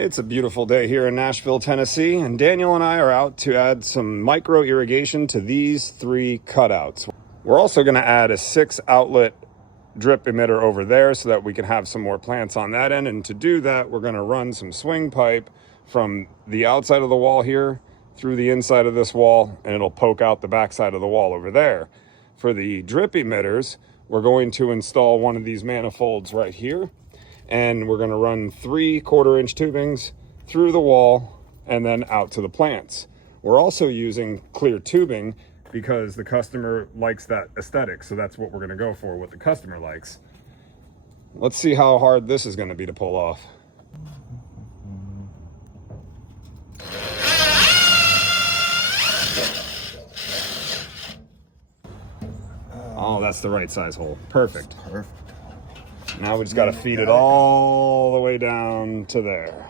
It's a beautiful day here in Nashville, Tennessee, and Daniel and I are out to add some micro irrigation to these 3 cutouts. We're also going to add a 6-outlet drip emitter over there so that we can have some more plants on that end. And to do that, we're going to run some swing pipe from the outside of the wall here through the inside of this wall, and it'll poke out the backside of the wall over there. For the drip emitters, we're going to install one of these manifolds right here, and we're going to run 3 1/4-inch tubings through the wall and then out to the plants. We're also using clear tubing because the customer likes that aesthetic, so that's what we're going to go for, what the customer likes. Let's see how hard this is going to be to pull off. Oh, that's the right size hole. Perfect. Perfect. Now we just got to feed it all the way down to there.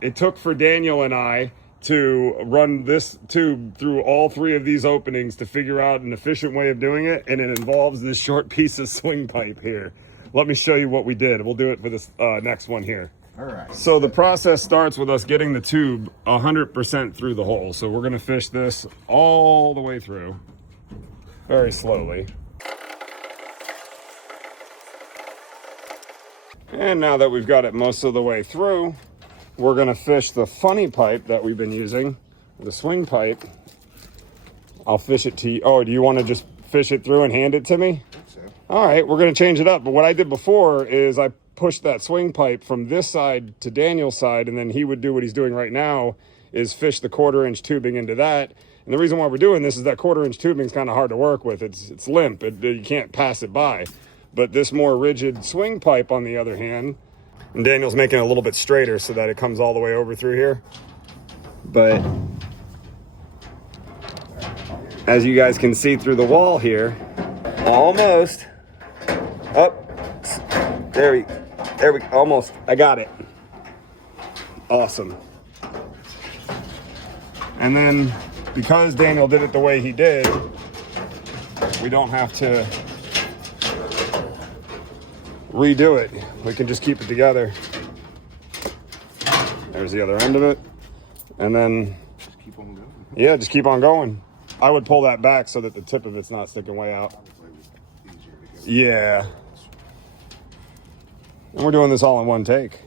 It took for Daniel and I to run this tube through all 3 of these openings to figure out an efficient way of doing it, and it involves this short piece of swing pipe here. Let me show you what we did. We'll do it for this next one here. All right. So the process starts with us getting the tube 100% through the hole. So we're going to fish this all the way through, very slowly. And now that we've got it most of the way through, we're going to fish the funny pipe that we've been using, the swing pipe. I'll fish it to you. Oh, do you want to just fish it through and hand it to me? So. All right, we're going to change it up. But what I did before is I pushed that swing pipe from this side to Daniel's side, and then he would do what he's doing right now, is fish the 1/4-inch tubing into that. And the reason why we're doing this is that 1/4-inch tubing is kind of hard to work with. It's limp. You can't pass it by. But this more rigid swing pipe, on the other hand, and Daniel's making it a little bit straighter so that it comes all the way over through here. But as you guys can see through the wall here, almost. Oh, there we almost. I got it. Awesome. And then because Daniel did it the way he did, we don't have to redo it. We can just keep it together. There's the other end of it. And then Just keep on going. yeah, just keep on going. I would pull that back so that the tip of it's not sticking way out. Yeah. And we're doing this all in one take.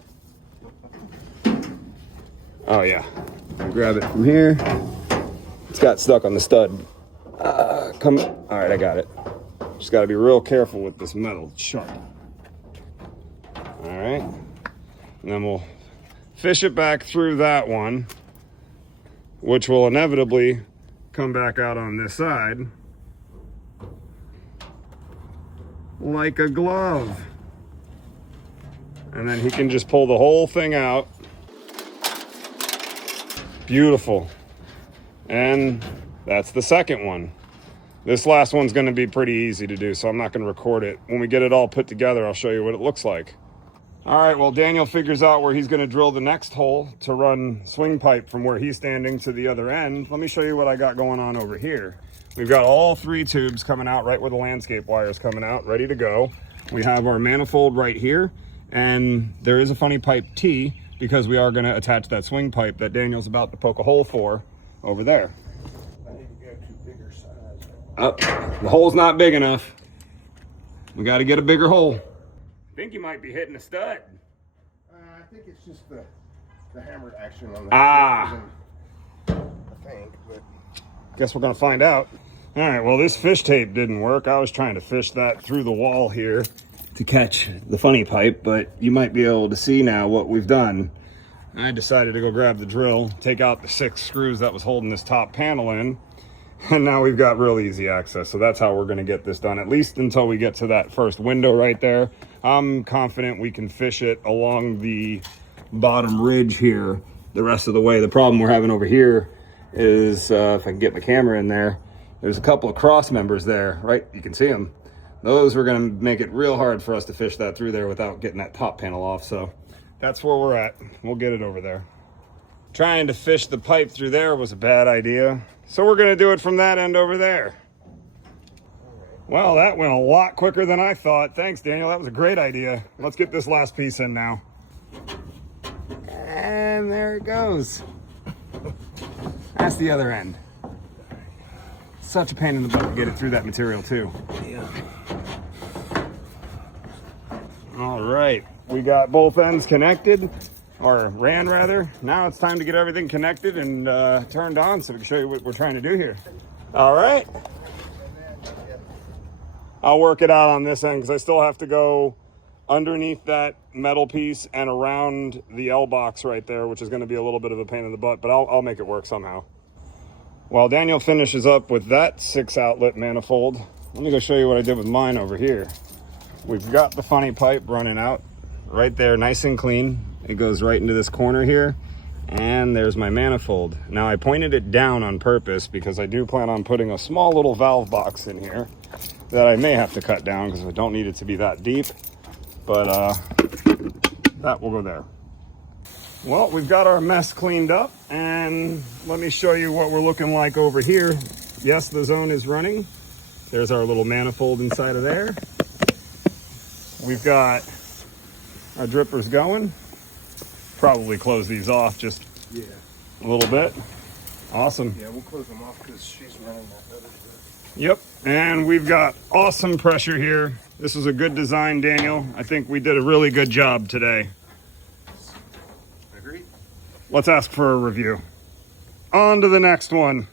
Oh yeah. Grab it from here. It's got stuck on the stud. All right, I got it. Just got to be real careful with this metal. It's sharp. All right. And then we'll fish it back through that one, which will inevitably come back out on this side like a glove. And then he can just pull the whole thing out. Beautiful. And that's the second one. This last one's going to be pretty easy to do, so I'm not going to record it. When we get it all put together, I'll show you what it looks like. All right, well, Daniel figures out where he's going to drill the next hole to run swing pipe from where he's standing to the other end. Let me show you what I got going on over here. We've got all 3 tubes coming out right where the landscape wire is coming out, ready to go. We have our manifold right here, and there is a funny pipe T because we are going to attach that swing pipe that Daniel's about to poke a hole for over there. I need to go to bigger size. Oh, the hole's not big enough. We got to get a bigger hole. I think you might be hitting a stud. I think it's just the hammer action on the Ah. I think, but Guess we're gonna find out. All right, well, this fish tape didn't work. I was trying to fish that through the wall here to catch the funny pipe, but you might be able to see now what we've done. I decided to go grab the drill, take out the 6 screws that was holding this top panel in, and now we've got real easy access. So that's how we're gonna get this done, at least until we get to that first window right there. I'm confident we can fish it along the bottom ridge here the rest of the way. The problem we're having over here is, if I can get my camera in there, there's a couple of cross members there, right? You can see them. Those are gonna make it real hard for us to fish that through there without getting that top panel off. So that's where we're at. We'll get it over there. Trying to fish the pipe through there was a bad idea. So we're gonna do it from that end over there. Well, that went a lot quicker than I thought. Thanks, Daniel. That was a great idea. Let's get this last piece in now. And there it goes. That's the other end. Such a pain in the butt to get it through that material too. Yeah. All right, we got both ends connected, or ran rather. Now it's time to get everything connected and turned on so we can show you what we're trying to do here. All right. I'll work it out on this end because I still have to go underneath that metal piece and around the L box right there, which is going to be a little bit of a pain in the butt, but I'll make it work somehow. While Daniel finishes up with that 6 outlet manifold, let me go show you what I did with mine over here. We've got the funny pipe running out right there, nice and clean. It goes right into this corner here, and there's my manifold. Now I pointed it down on purpose because I do plan on putting a small little valve box in here that I may have to cut down because I don't need it to be that deep, but that will go there. Well, we've got our mess cleaned up, and let me show you what we're looking like over here. Yes, the zone is running. There's our little manifold inside of there. We've got our drippers going. Probably close these off just a little bit. Awesome. Yeah, we'll close them off because she's running that other stuff. Yep, and we've got awesome pressure here. This was a good design, Daniel. I think we did a really good job today. Agreed. Let's ask for a review. On to the next one.